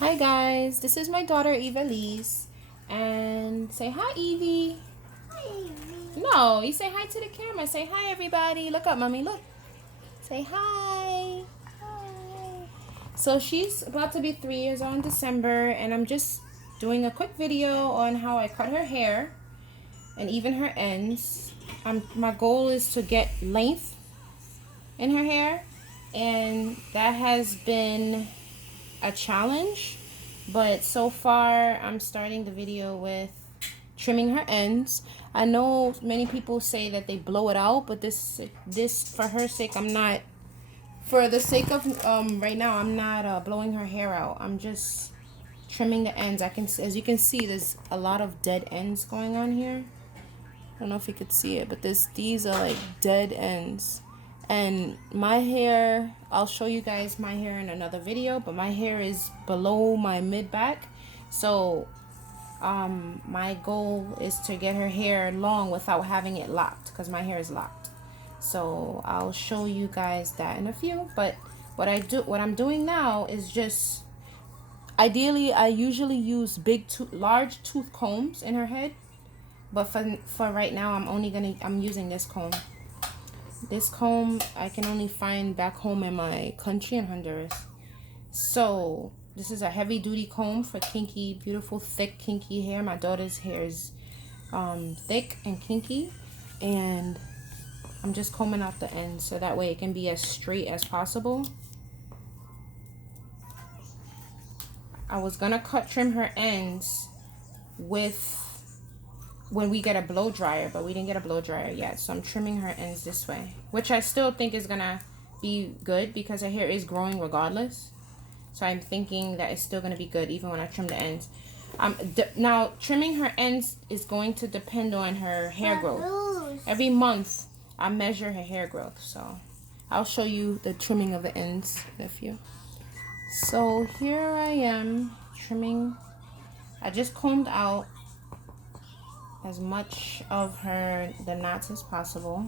Hi guys, this is my daughter Eva Lise, and say hi Evie. Hi, Evie. No, you say hi to the camera. Say hi everybody. Look up, mommy. Look. Say hi. Hi. So she's about to be 3 years old in December, and I'm just doing a quick video on how I cut her hair and even her ends. My goal is to get length in her hair, and that has been a challenge, but so far I'm starting the video with trimming her ends. I know many people say that they blow it out, but this for her sake, I'm not, for the sake of right now, I'm not blowing her hair out. I'm just trimming the ends. As you can see, there's a lot of dead ends going on here. I don't know if you could see it, but these are like dead ends. And my hair, I'll show you guys my hair in another video, but my hair is below my mid back. So my goal is to get her hair long without having it locked, because my hair is locked. So I'll show you guys that in a few. But what I'm doing now is just, ideally I usually use large tooth combs in her head, but for right now I'm using this comb. This comb I can only find back home in my country in Honduras. So this is a heavy duty comb for kinky, beautiful, thick, kinky hair. My daughter's hair is thick and kinky, and I'm just combing out the ends so that way it can be as straight as possible. I was gonna trim her ends with when we get a blow dryer, but we didn't get a blow dryer yet, so I'm trimming her ends this way, which I still think is gonna be good because her hair is growing regardless. So I'm thinking that it's still gonna be good even when I trim the ends. Now trimming her ends is going to depend on her hair growth. Every month I measure her hair growth, so I'll show you the trimming of the ends in a few. So here I am trimming. I just combed out as much of the knots as possible.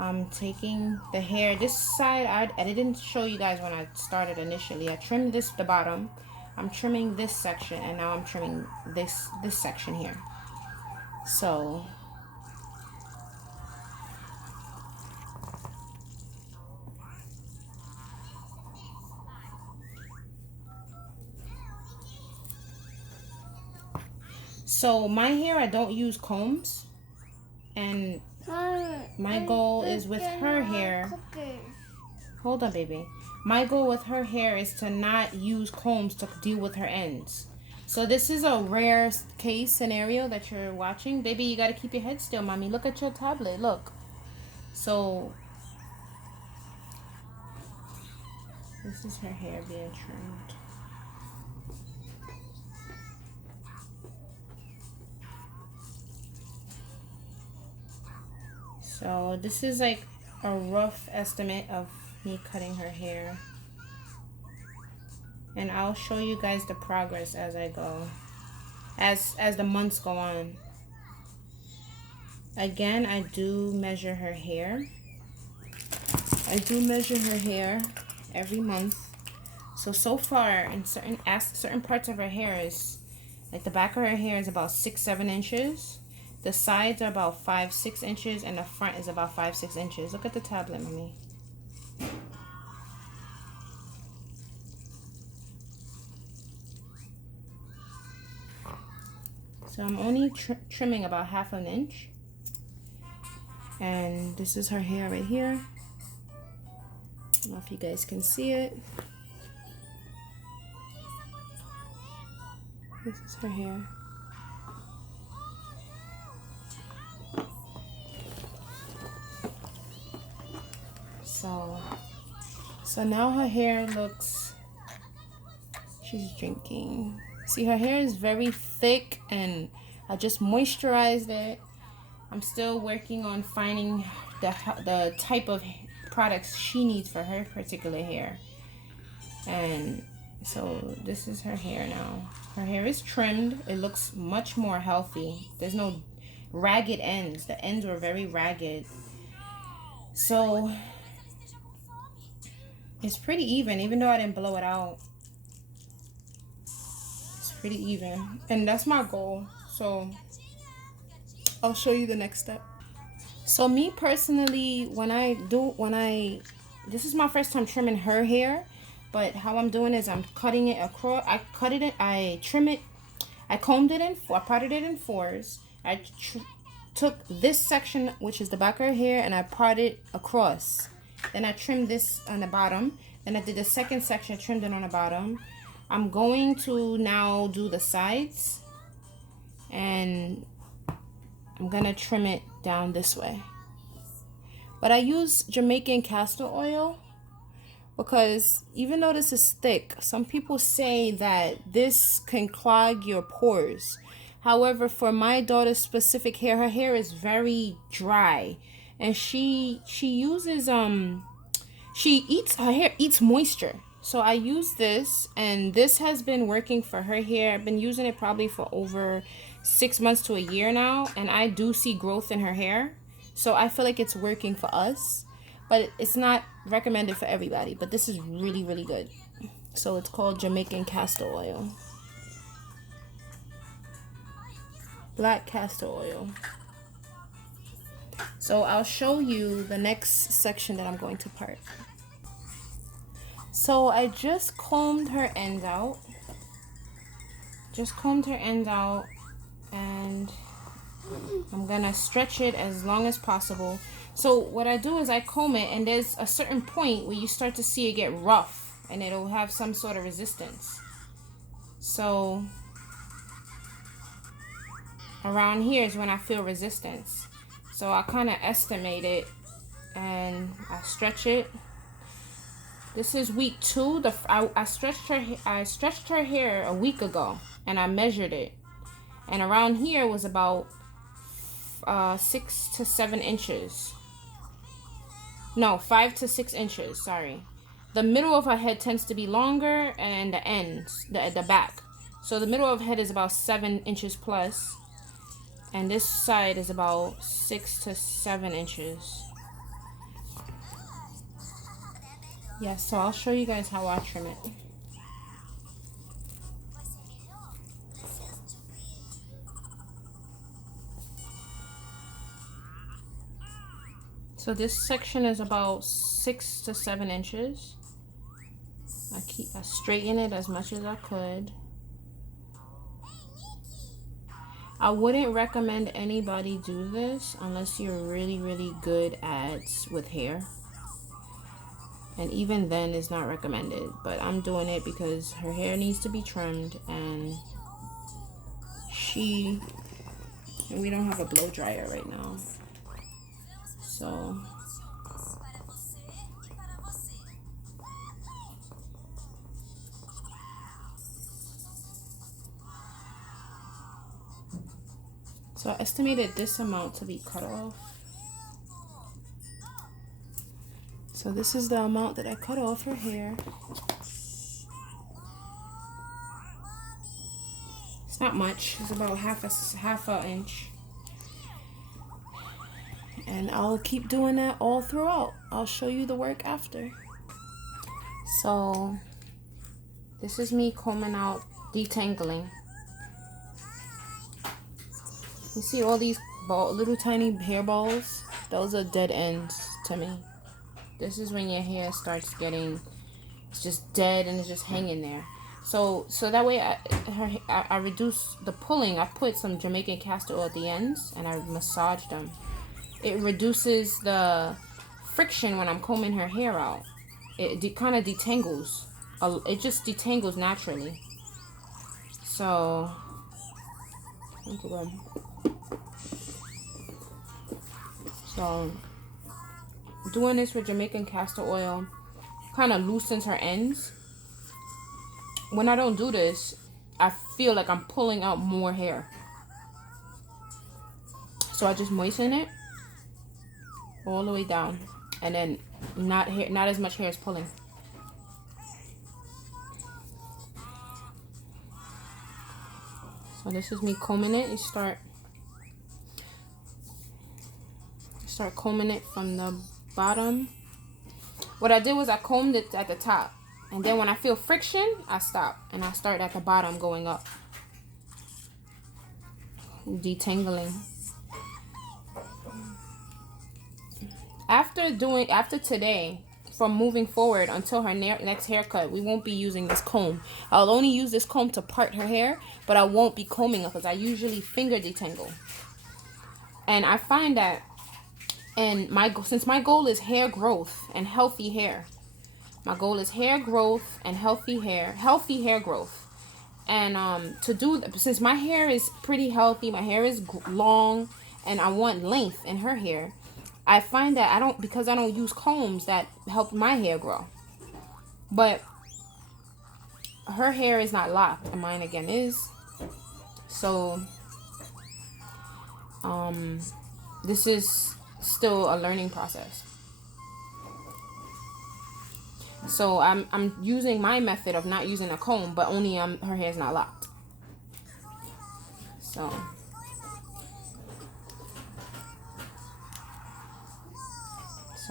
I'm taking the hair this side. I didn't show you guys when I started initially. I trimmed the bottom. I'm trimming this section, and now I'm trimming this section here. So my hair, I don't use combs, and my goal is with her hair. Hold on, baby. My goal with her hair is to not use combs to deal with her ends. So this is a rare case scenario that you're watching. Baby, you gotta keep your head still, mommy. Look at your tablet, look. So this is her hair being trimmed. So this is like a rough estimate of me cutting her hair. And I'll show you guys the progress as I go. As the months go on. Again, I do measure her hair. I do measure her hair every month. So far in certain parts of her hair is like the back of her hair is about 6-7 inches. The sides are about 5-6 inches, and the front is about 5-6 inches. Look at the tablet, mommy. So I'm only trimming about 1/2 inch. And this is her hair right here. I don't know if you guys can see it. This is her hair. So now her hair looks, she's drinking. See, her hair is very thick, and I just moisturized it. I'm still working on finding the type of products she needs for her particular hair. And so this is her hair now. Her hair is trimmed. It looks much more healthy. There's no ragged ends. The ends were very ragged. So it's pretty even though I didn't blow it out. pretty even, and that's my goal. So I'll show you the next step. So me personally, this is my first time trimming her hair, but how I'm doing is I'm cutting it across. I trim it, I combed it I parted it in fours. I took this section, which is the back of her hair, and I parted across. Then I trimmed this on the bottom. Then I did the second section, trimmed it on the bottom. I'm going to now do the sides, and I'm gonna trim it down this way. But I use Jamaican castor oil because even though this is thick, some people say that this can clog your pores. However, for my daughter's specific hair, her hair is very dry, and she uses her hair eats moisture. So I use this, and this has been working for her hair. I've been using it probably for over 6 months to a year now, and I do see growth in her hair. So I feel like it's working for us, but it's not recommended for everybody. But this is really, really good. So it's called Jamaican castor oil. Black castor oil. So I'll show you the next section that I'm going to part. So I just combed her ends out. And I'm gonna stretch it as long as possible. So what I do is I comb it, and there's a certain point where you start to see it get rough, and it'll have some sort of resistance. So around here is when I feel resistance. So I kind of estimate it, and I stretch it. This is week 2. I stretched her hair a week ago, and I measured it, and around here was about 6 to 7 inches. No, 5 to 6 inches. Sorry. The middle of her head tends to be longer, and the ends, the back. So the middle of her head is about 7 inches plus, and this side is about 6 to 7 inches. Yeah, so I'll show you guys how I trim it. So this section is about 6 to 7 inches. I straighten it as much as I could. I wouldn't recommend anybody do this unless you're really, really good with hair. And even then, it's not recommended. But I'm doing it because her hair needs to be trimmed, and we don't have a blow dryer right now. So I estimated this amount to be cut off. So this is the amount that I cut off her hair. It's not much. It's about half an inch. And I'll keep doing that all throughout. I'll show you the work after. So this is me combing out, detangling. You see all these little tiny hair balls? Those are dead ends to me. This is when your hair starts getting, it's just dead and it's just hanging there. So that way I reduce the pulling. I put some Jamaican castor oil at the ends, and I massage them. It reduces the friction when I'm combing her hair out. It kind of detangles. It just detangles naturally. So doing this with Jamaican castor oil kind of loosens her ends. When I don't do this, I feel like I'm pulling out more hair. So I just moisten it all the way down, and then not as much hair is pulling. So this is me combing it. You start combing it from the bottom. What I did was I combed it at the top. And then when I feel friction, I stop. And I start at the bottom going up. Detangling. After today, from moving forward until her next haircut, we won't be using this comb. I'll only use this comb to part her hair, but I won't be combing it because I usually finger detangle. And I find that, since my goal is hair growth and healthy hair, my goal is hair growth and healthy hair growth. And since my hair is pretty healthy, my hair is long, and I want length in her hair, I find that because I don't use combs that help my hair grow. But her hair is not locked, and mine again is. So this is still a learning process. So I'm using my method of not using a comb, but only her hair is not locked. So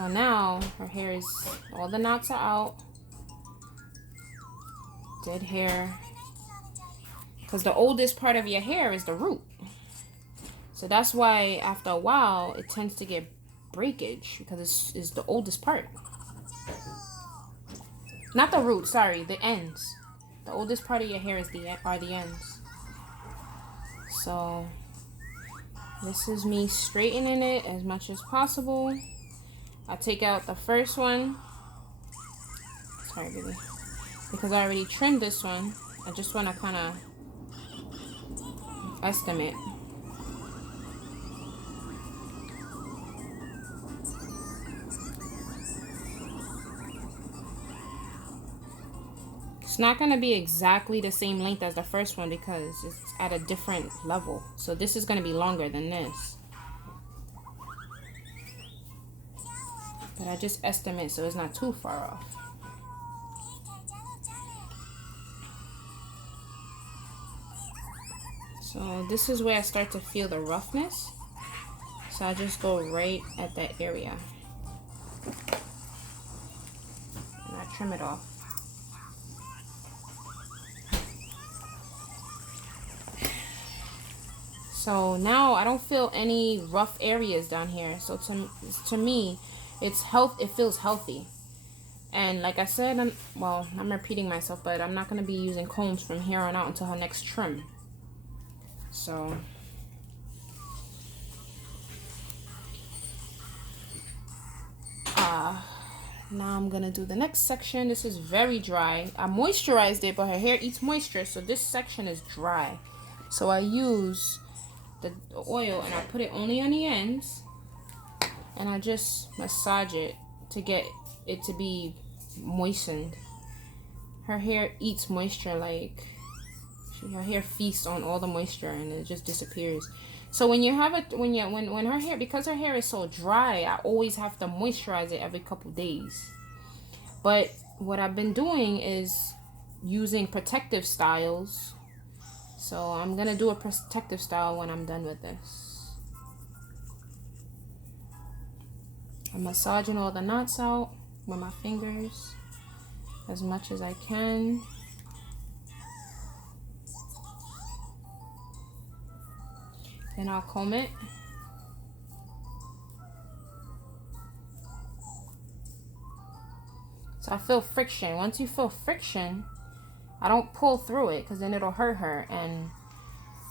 now her hair is, all the knots are out. Dead hair. Because the oldest part of your hair is the root. So that's why after a while it tends to get breakage, because it's the oldest part. Not the root, sorry, the ends. The oldest part of your hair are the ends. So this is me straightening it as much as possible. I take out the first one. Sorry, baby. Because I already trimmed this one. I just want to kind of estimate. It's not going to be exactly the same length as the first one because it's at a different level. So this is going to be longer than this. But I just estimate so it's not too far off. So this is where I start to feel the roughness. So I just go right at that area. And I trim it off. So now I don't feel any rough areas down here. So to me, it feels healthy. And like I said, I'm repeating myself, but I'm not going to be using combs from here on out until her next trim. So now I'm going to do the next section. This is very dry. I moisturized it, but her hair eats moisture, so this section is dry. So I use the oil and I put it only on the ends. And I just massage it to get it to be moistened. Her hair eats moisture, like her hair feasts on all the moisture and it just disappears. So when you have it, when her hair, because her hair is so dry, I always have to moisturize it every couple days. But what I've been doing is using protective styles. So I'm gonna do a protective style when I'm done with this. I'm massaging all the knots out with my fingers as much as I can. Then I'll comb it. So I feel friction. Once you feel friction, I don't pull through it because then it'll hurt her. And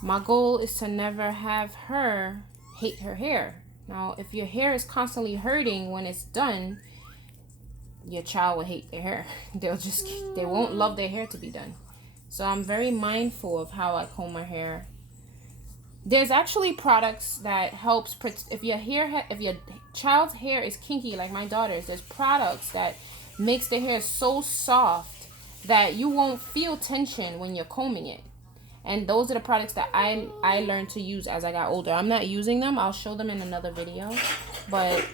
my goal is to never have her hate her hair. Now, if your hair is constantly hurting when it's done, your child will hate their hair. They won't love their hair to be done. So I'm very mindful of how I comb my hair. There's actually products that helps if your child's hair is kinky like my daughter's. There's products that makes the hair so soft that you won't feel tension when you're combing it. And those are the products that I learned to use as I got older. I'm not using them. I'll show them in another video. But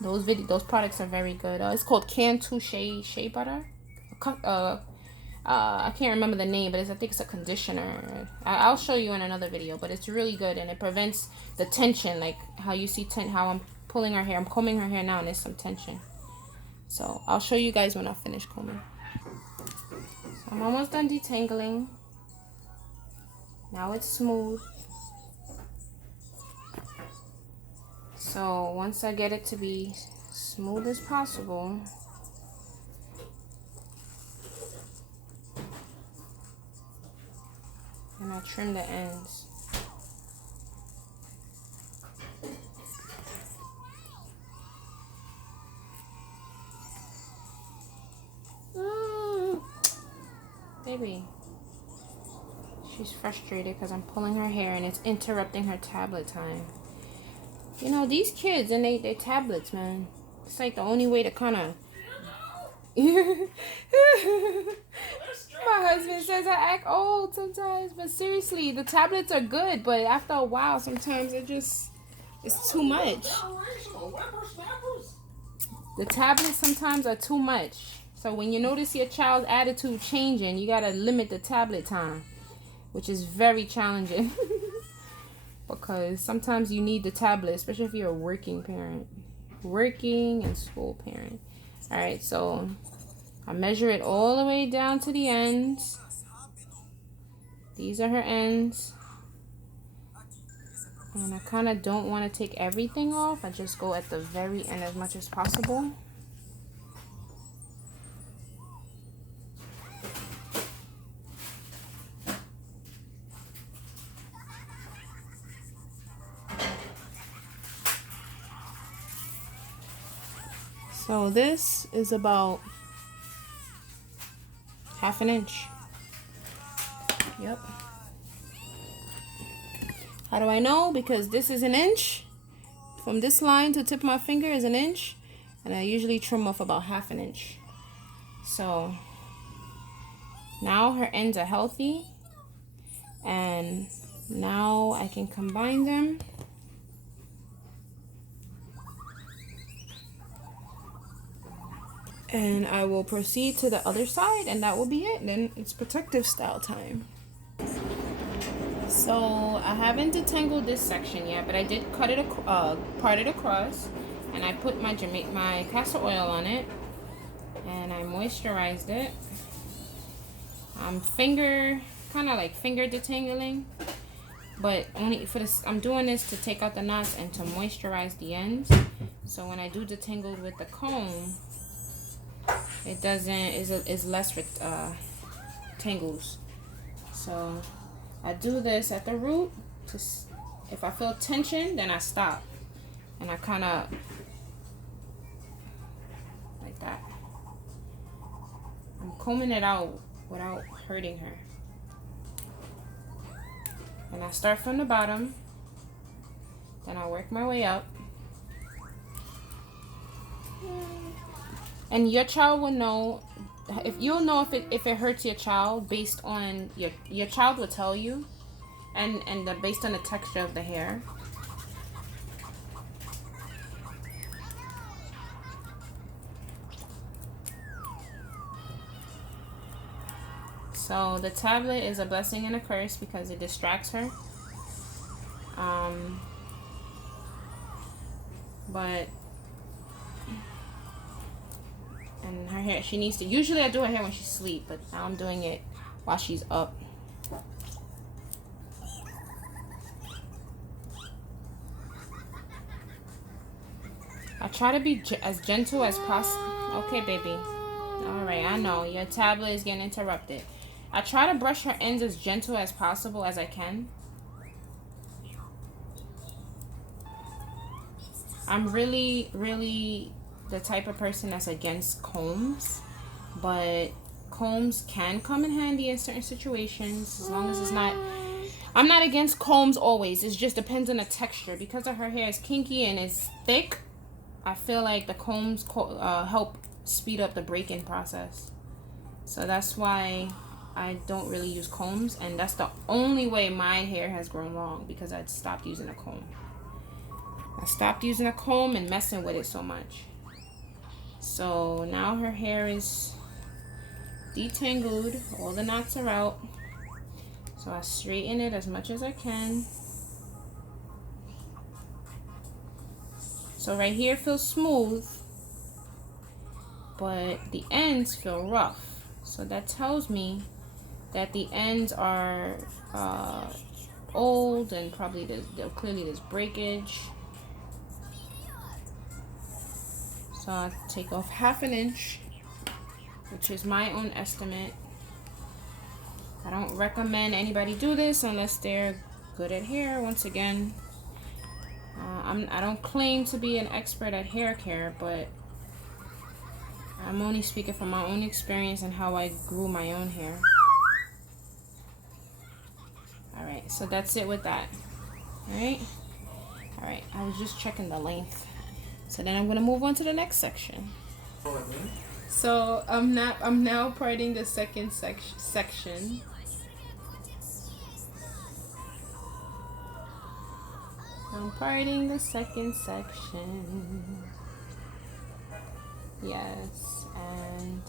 those products are very good. It's called Cantu Shea Butter. I can't remember the name, but I think it's a conditioner. I'll show you in another video. But it's really good and it prevents the tension, like how you see how I'm pulling her hair. I'm combing her hair now and there's some tension. So I'll show you guys when I finish combing. So I'm almost done detangling. Now it's smooth. So once I get it to be smooth as possible, and I trim the ends. Baby, she's frustrated because I'm pulling her hair and it's interrupting her tablet time. You know, these kids and they tablets, man. It's like the only way to kind of... My husband says I act old sometimes, but seriously, the tablets are good, but after a while, sometimes it's too much. The tablets sometimes are too much. So when you notice your child's attitude changing, you gotta limit the tablet time, which is very challenging. Because sometimes you need the tablet, especially if you're a working parent. Working and school parent. Alright, so I measure it all the way down to the ends. These are her ends. And I kind of don't want to take everything off. I just go at the very end as much as possible. So this is about 1/2 inch. Yep. How do I know? Because this is 1 inch. From this line to the tip of my finger is 1 inch. And I usually trim off about 1/2 inch. So now her ends are healthy. And now I can combine them. And I will proceed to the other side, and that will be it. Then it's protective style time. So I haven't detangled this section yet, but I did cut it part it across, and I put my castor oil on it, and I moisturized it. I'm kind of like finger detangling, but only for this. I'm doing this to take out the knots and to moisturize the ends. So when I do detangle with the comb, it is less tangles. So I do this at the root. If I feel tension, then I stop, and I kind of like that. I'm combing it out without hurting her, and I start from the bottom. Then I work my way up. And your child will know, you'll know if it hurts your child based on your child will tell you, and based on the texture of the hair. So the tablet is a blessing and a curse because it distracts her. And her hair, she needs to, usually I do her hair when she's asleep, but now I'm doing it while she's up. I try to be as gentle as possible. Okay, baby. Alright, I know. Your tablet is getting interrupted. I try to brush her ends as gentle as possible as I can. I'm really, really the type of person that's against combs, but combs can come in handy in certain situations as long as it's not... I'm not against combs always. It just depends on the texture. Because of her hair is kinky and it's thick, I feel like the combs help speed up the break-in process. So that's why I don't really use combs, and that's the only way my hair has grown long, because I'd stopped using a comb. I stopped using a comb and messing with it so much. So now her hair is detangled, all the knots are out. So I straighten it as much as I can. So right here feels smooth. but the ends feel rough. So that tells me that the ends are old, and probably clearly there's breakage. So I'll take off 1/2 inch, which is my own estimate. I don't recommend anybody do this unless they're good at hair. Once again, I don't claim to be an expert at hair care, but I'm only speaking from my own experience and how I grew my own hair. Alright, so that's it with that. Alright, I was just checking the length. So then I'm gonna move on to the next section. So I'm now parting the second section. I'm parting the second section. Yes, and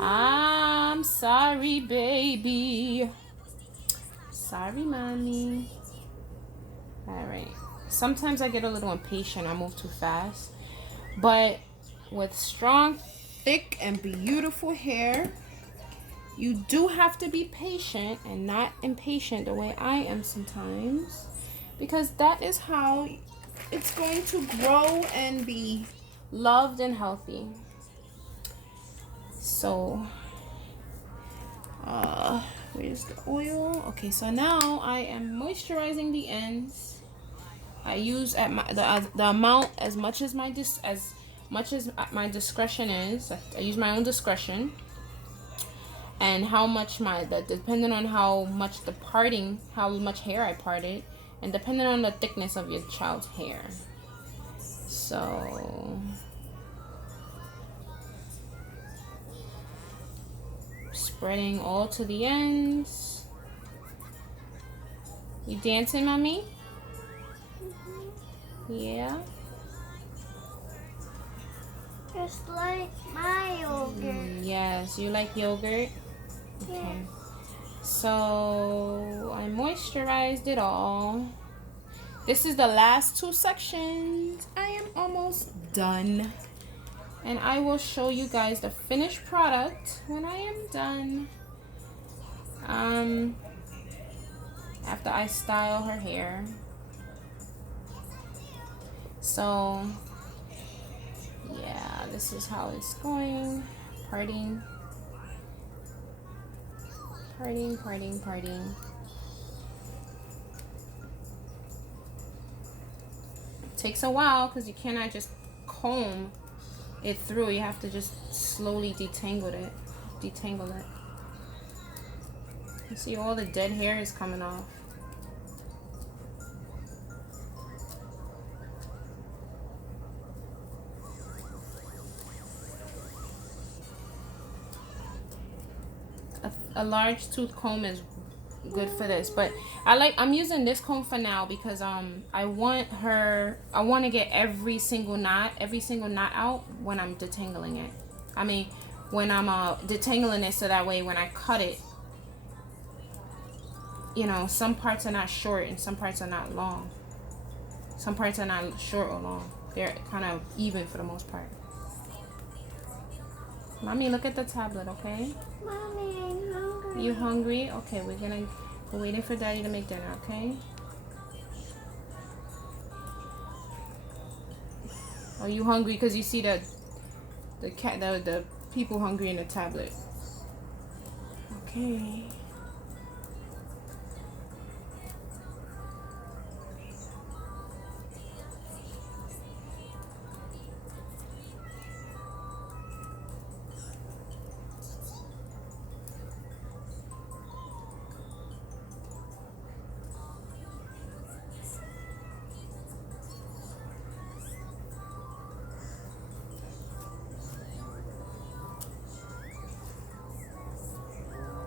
I'm sorry, baby. Sorry, mommy. Alright. Sometimes I get a little impatient. I move too fast. But with strong, thick, and beautiful hair, you do have to be patient and not impatient the way I am sometimes. Because that is how it's going to grow and be loved and healthy. So, where's the oil? Okay, so now I am moisturizing the ends. I use at the amount as much as my discretion is. I use my own discretion, and how much depending on how much how much hair I parted, and depending on the thickness of your child's hair. So spreading all to the ends. You dancing, mommy? Yeah. Just like my yogurt. Yes, you like yogurt? Okay. Yeah. So I moisturized it all. This is the last 2 sections. I am almost done. And I will show you guys the finished product when I am done. After I style her hair. So yeah, this is how it's going. Parting. Takes a while because you cannot just comb it through. You have to just slowly detangle it. You see all the dead hair is coming off. A large tooth comb is good for this, but I'm using this comb for now because I want to get every single knot out when I'm detangling it. I mean, when I'm detangling it, so that way when I cut it, you know, some parts are not short and some parts are not long. Some parts are not short or long. They're kind of even for the most part. Mommy, look at the tablet, okay? Mommy, I'm hungry. You hungry? Okay, we're waiting for Daddy to make dinner, okay? Are you hungry because you see the people hungry in the tablet? Okay.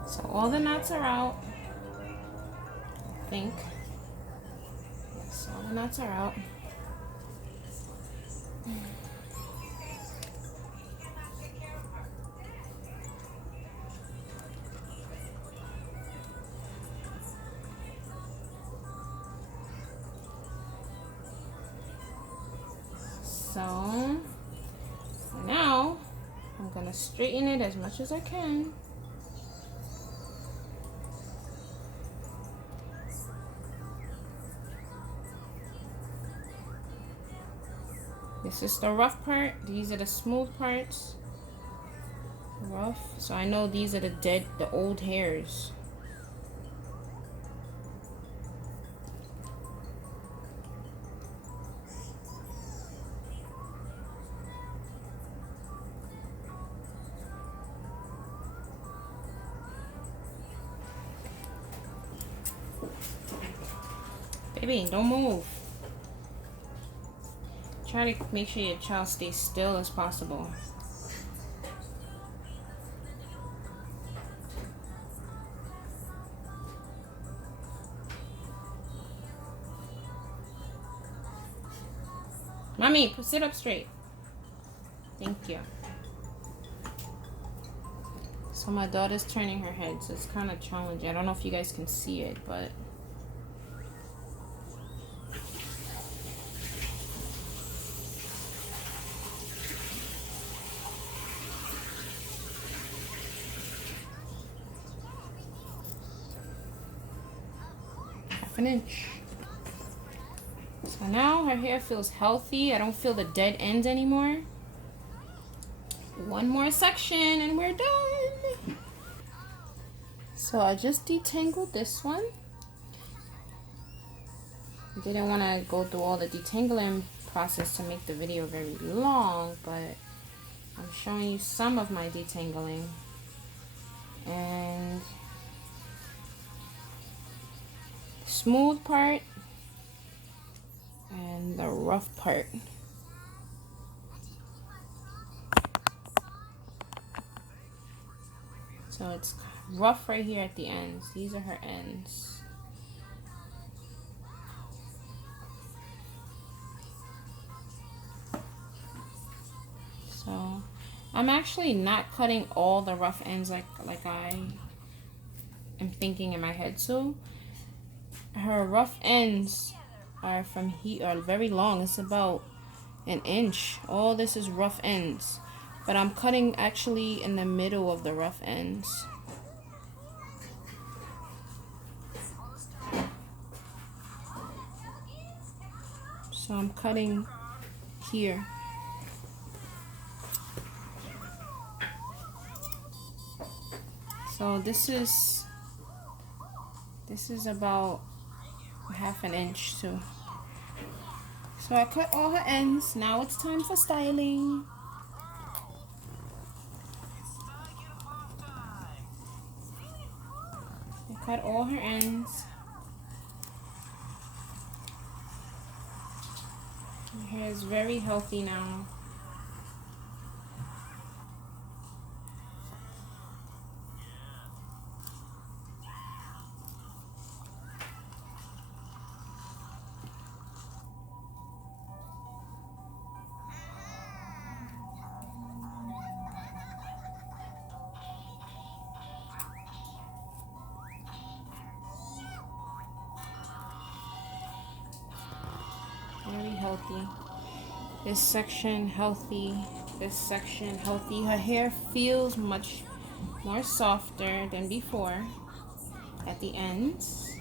So all the knots are out, I think. Yes, all the knots are out. So now gonna straighten it as much as I can. This is the rough part. These are the smooth parts. Rough. So I know these are the old hairs. Baby, don't move. Try to make sure your child stays still as possible. Mommy, sit up straight. Thank you. So my daughter's turning her head, so it's kind of challenging. I don't know if you guys can see it, but half an inch. So now her hair feels healthy. I don't feel the dead ends anymore. One more section and we're done. So I just detangled this one. I didn't want to go through all the detangling process to make the video very long, but I'm showing you some of my detangling. And smooth part and the rough part. So it's rough right here at the ends. These are her ends. So I'm actually not cutting all the rough ends like I am thinking in my head. So her rough ends are from here, are very long. It's about an inch. All this is rough ends, but I'm cutting actually in the middle of the rough ends. So I'm cutting here. So this is about half an inch too. So I cut all her ends. Now it's time for styling. I cut all her ends. Her hair is very healthy now. Very healthy. This section healthy. This section healthy. Her hair feels much more softer than before at the ends,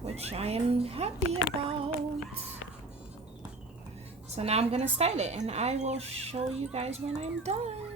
which I am happy about. So now I'm gonna style it and I will show you guys when I'm done.